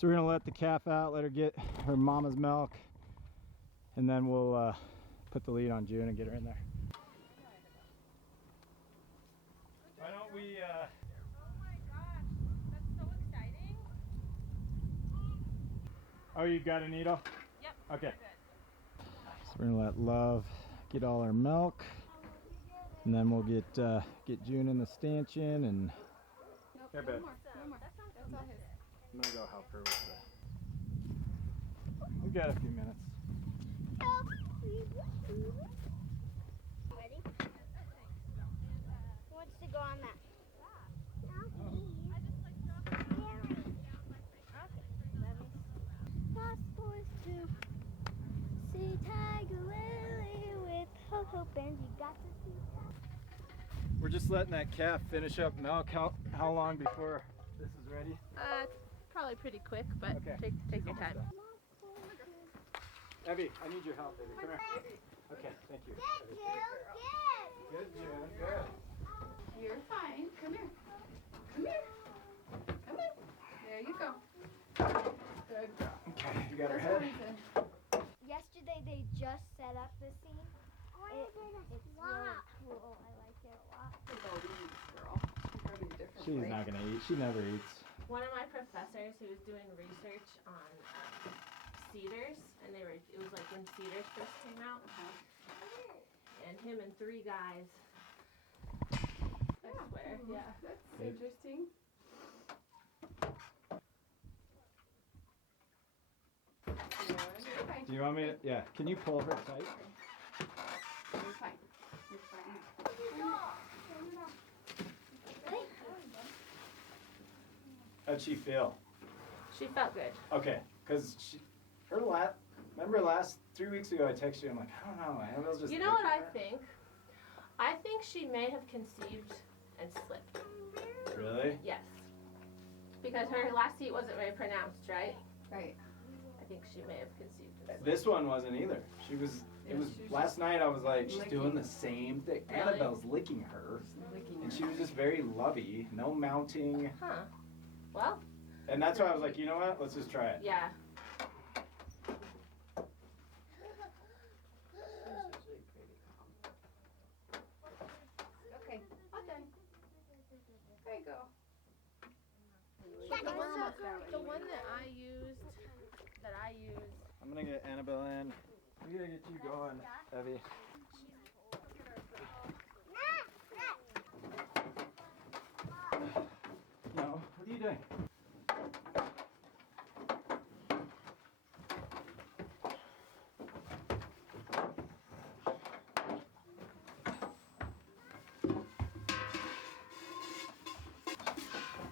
So we're gonna let the calf out, let her get her mama's milk, and then we'll put the lead on June and get her in there. Why don't we Oh my gosh, that's so exciting. Oh, you've got a needle? Yep. Okay. So we're gonna let Love get all her milk, and then we'll get June in the stanchion and. Nope, Here, no babe. more. No more. That's all his. I'm gonna go help her with that. We've got a few minutes. Ready? Who wants to go on that? Possible to see Tiger Lily with Hope and you got to see that. We're just letting that calf finish up milk. How long before this is ready? Probably pretty quick, but Okay. take your time. Evie, I need your help, baby. Come here. Okay, thank you. Good, Good, June. Good. You're fine. Come here. Come here. Come here. There you go. Good girl. Okay, you got her That's what head. we said. Yesterday they just set up the scene. It's really cool. I like it a lot. Good old Eve's girl. She's gonna be different. She's not gonna eat. She never eats. One of my professors who was doing research on cedars, and it was like when cedars first came out, and him and 3 guys. I swear, yeah. That's interesting. You're fine. Do you want me to? Yeah. Can you pull her tight? You're fine. You're fine. How'd she feel? She felt good. Okay, because remember 3 weeks ago I texted you. I'm like, I don't know. Annabelle's just. You know what licking I her. think? I think she may have conceived and slipped. Really? Yes. Because her last heat wasn't very pronounced, right? Right. I think she may have conceived and slipped. This one wasn't either. She was. It was she was last night. I was like, she's licking. doing the same thing. Really? Annabelle's licking her, Licking and her. she was just very lovey, no mounting, Huh. Well, and that's why I was like, you know what? Let's just try it. yeah. Okay. All done. There you go. The one that I used, I'm gonna get Annabelle in. We gotta get you going, Evie. No, what are you doing?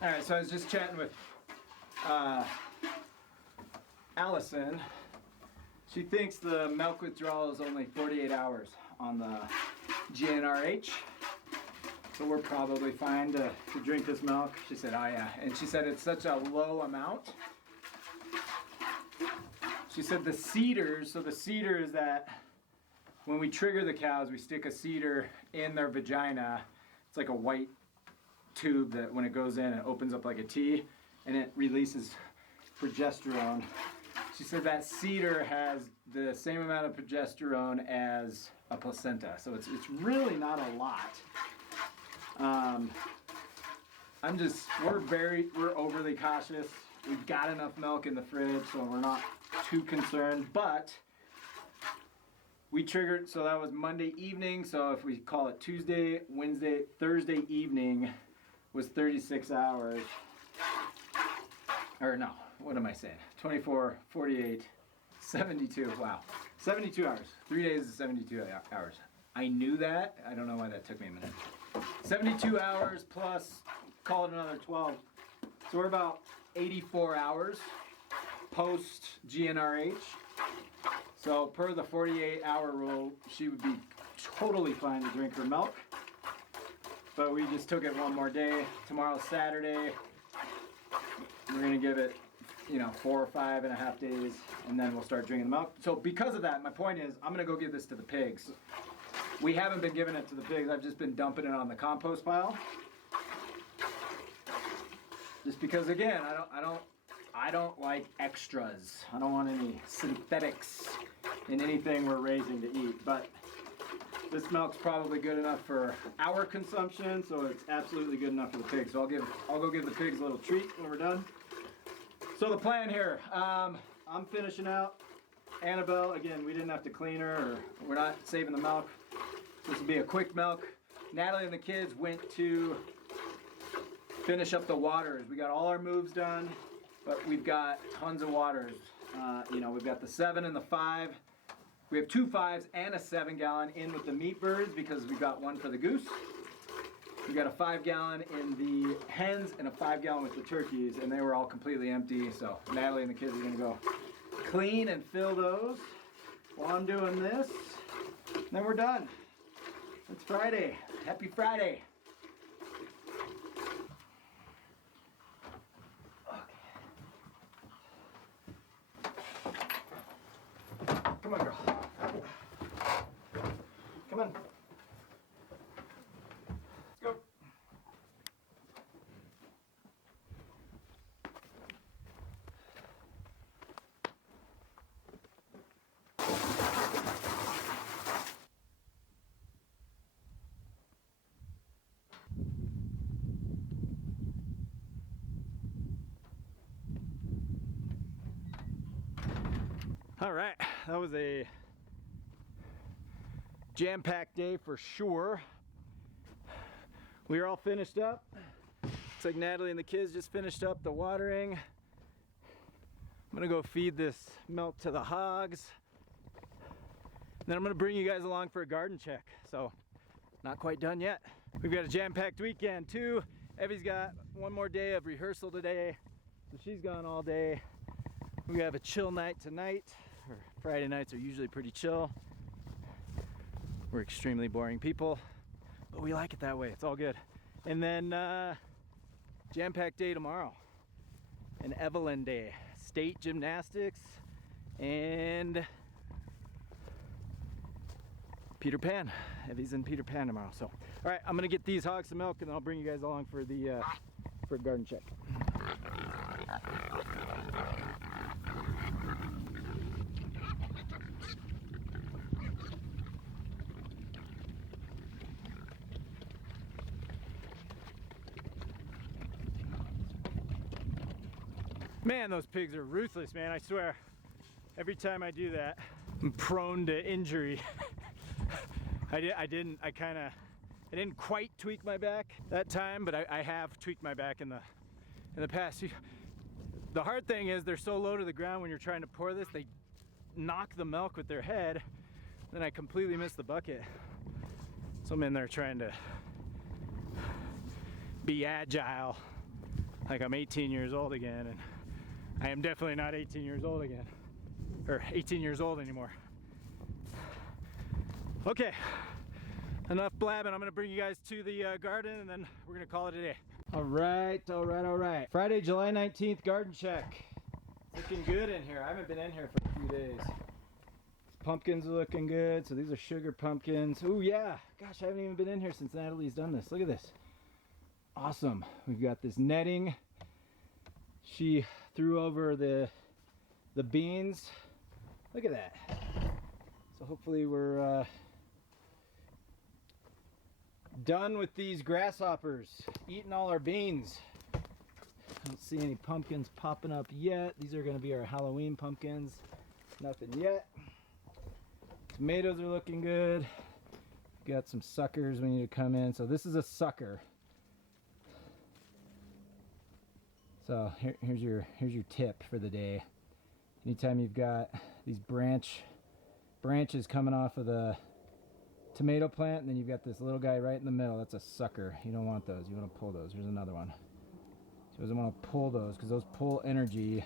All right, so I was just chatting with Allison. She thinks the milk withdrawal is only 48 hours on the GnRH. So we're probably fine to drink this milk. She said, oh yeah. And she said it's such a low amount. She said the cedars, so the cedar is that when we trigger the cows, we stick a cedar in their vagina. It's like a white tube that when it goes in, it opens up like a T and it releases progesterone. She said that cedar has the same amount of progesterone as a placenta. So it's really not a lot. We're overly cautious. We've got enough milk in the fridge, so we're not too concerned, but we triggered, so that was Monday evening, so if we call it Tuesday, Wednesday, Thursday evening was 36 hours, or no, what am I saying? 24, 48, 72, wow. 72 hours, 3 days is 72 hours. I knew that, I don't know why that took me a minute. 72 hours plus, call it another 12. So we're about 84 hours post GnRH. So per the 48-hour rule, she would be totally fine to drink her milk. But we just took it one more day. Tomorrow's Saturday. We're gonna give it, 4 or 5.5 days, and then we'll start drinking the milk. So because of that, my point is, I'm gonna go give this to the pigs. We haven't been giving it to the pigs. I've just been dumping it on the compost pile. Just because, again, I I don't like extras. I don't want any synthetics in anything we're raising to eat, but this milk's probably good enough for our consumption, so it's absolutely good enough for the pigs. So I'll go give the pigs a little treat when we're done. So the plan here, I'm finishing out Annabelle. Again, we didn't have to clean her, or we're not saving the milk. This will be a quick milk. Natalie and the kids went to finish up the waters. We got all our moves done, but we've got tons of waters. You know, we've got the 7 and the 5. We have 2 5s and a 7-gallon in with the meat birds because we've got one for the goose. We got a 5-gallon in the hens and a 5-gallon with the turkeys, and they were all completely empty. So Natalie and the kids are gonna go clean and fill those while I'm doing this. And then we're done. It's Friday. Happy Friday. Come on, girl. Come on. Let's go. All right, that was a jam-packed day for sure. We are all finished up. Looks like Natalie and the kids just finished up the watering. I'm gonna go feed this milk to the hogs. And then I'm gonna bring you guys along for a garden check. So, not quite done yet. We've got a jam-packed weekend too. Evie's got one more day of rehearsal today, so she's gone all day. We have a chill night tonight. Friday nights are usually pretty chill. We're extremely boring people, but we like it that way. It's all good. And then jam-packed day tomorrow. An Evelyn day. State gymnastics and Peter Pan. Evie's in Peter Pan tomorrow. So, all right, I'm gonna get these hogs some milk and then I'll bring you guys along for the for a garden check. Man, those pigs are ruthless, man. I swear, every time I do that, I'm prone to injury. I didn't quite tweak my back that time, but I have tweaked my back in the past. The hard thing is they're so low to the ground when you're trying to pour this, they knock the milk with their head, then I completely miss the bucket. So I'm in there trying to be agile, like I'm 18 years old again, and I am definitely not 18 years old again, or 18 years old anymore. Okay, enough blabbing. I'm gonna bring you guys to the garden and then we're gonna call it a day. All right. Friday, July 19th, garden check. Looking good in here. I haven't been in here for a few days. These pumpkins are looking good. So these are sugar pumpkins. Oh yeah, gosh, I haven't even been in here since Natalie's done this. Look at this. Awesome. We've got this netting. She threw over the beans. Look at that. So hopefully we're done with these grasshoppers eating all our beans. I don't see any pumpkins popping up yet. These are going to be our Halloween pumpkins. Nothing yet. Tomatoes are looking good. Got some suckers we need to come in. So this is a sucker. So here's your tip for the day. Anytime you've got these branches coming off of the tomato plant, and then you've got this little guy right in the middle, that's a sucker. You don't want those. You want to pull those. Here's another one. So you want to pull those because those pull energy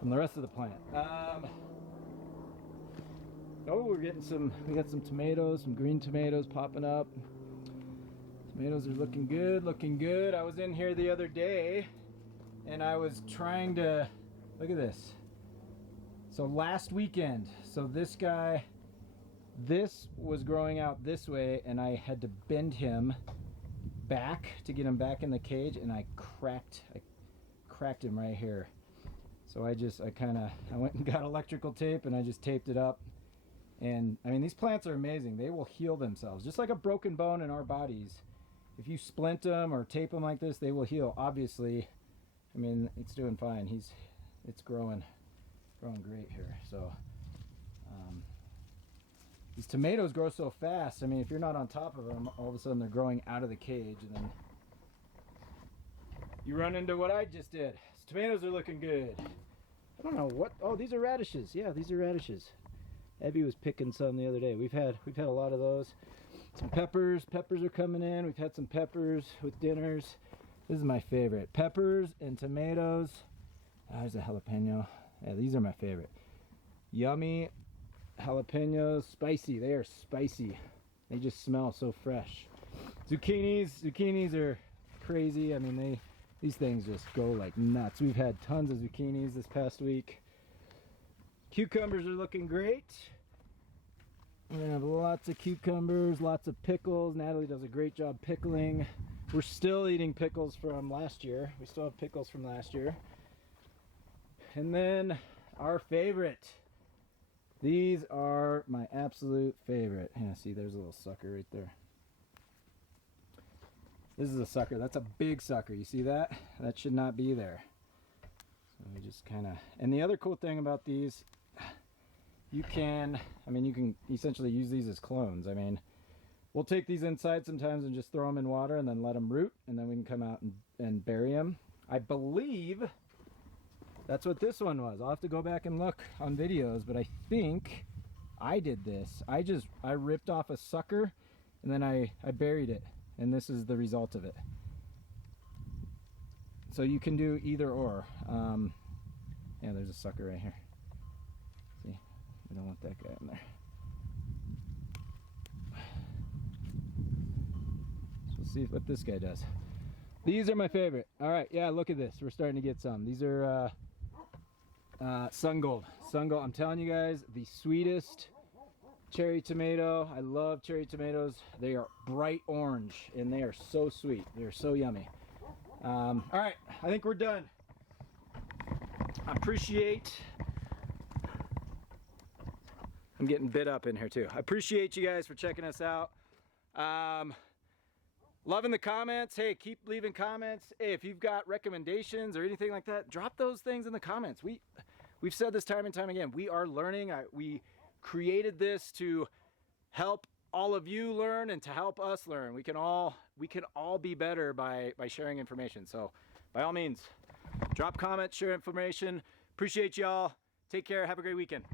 from the rest of the plant. Oh, we got some tomatoes, some green tomatoes popping up. Tomatoes are looking good. I was in here the other day and I was trying to, look at this. So last weekend, so this was growing out this way and I had to bend him back to get him back in the cage, and I cracked him right here. So I went and got electrical tape and I just taped it up. And I mean, these plants are amazing. They will heal themselves, just like a broken bone in our bodies. If you splint them or tape them like this, they will heal. Obviously, I mean, it's doing fine. It's growing great here. So these tomatoes grow so fast. I mean, if you're not on top of them, all of a sudden they're growing out of the cage, and then you run into what I just did. These tomatoes are looking good. I don't know what. Oh, these are radishes. Yeah, these are radishes. Abby was picking some the other day. We've had a lot of those. Some peppers. Peppers are coming in. We've had some peppers with dinners. This is my favorite. Peppers and tomatoes. There's a jalapeno. Yeah, these are my favorite. Yummy jalapenos. Spicy. They are spicy. They just smell so fresh. Zucchinis are crazy. I mean, these things just go like nuts. We've had tons of zucchinis this past week. Cucumbers are looking great. We have lots of cucumbers, lots of pickles. Natalie does a great job pickling. We're still eating pickles from last year. We still have pickles from last year. And then our favorite. These are my absolute favorite. Yeah, see, there's a little sucker right there. This is a sucker. That's a big sucker. You see that? That should not be there. So we just kind of... And the other cool thing about these, you can essentially use these as clones. I mean, we'll take these inside sometimes and just throw them in water and then let them root, and then we can come out and bury them. I believe that's what this one was. I'll have to go back and look on videos, but I think I did this. I ripped off a sucker and then I buried it, and this is the result of it. So you can do either or. Yeah, there's a sucker right here. See, we don't want that guy in there. So we'll see what this guy does. These are my favorite. All right, yeah, look at this. We're starting to get some. These are sun gold. Sun gold. I'm telling you guys, the sweetest cherry tomato. I love cherry tomatoes. They are bright orange and they are so sweet. They are so yummy. All right, I think we're done. I appreciate... I'm getting bit up in here too. I appreciate you guys for checking us out. Loving the comments. Hey, keep leaving comments. Hey, if you've got recommendations or anything like that, drop those things in the comments. We've said this time and time again. We are learning. We created this to help all of you learn and to help us learn. We can all be better by sharing information. So by all means, drop comments, share information. Appreciate y'all. Take care. Have a great weekend.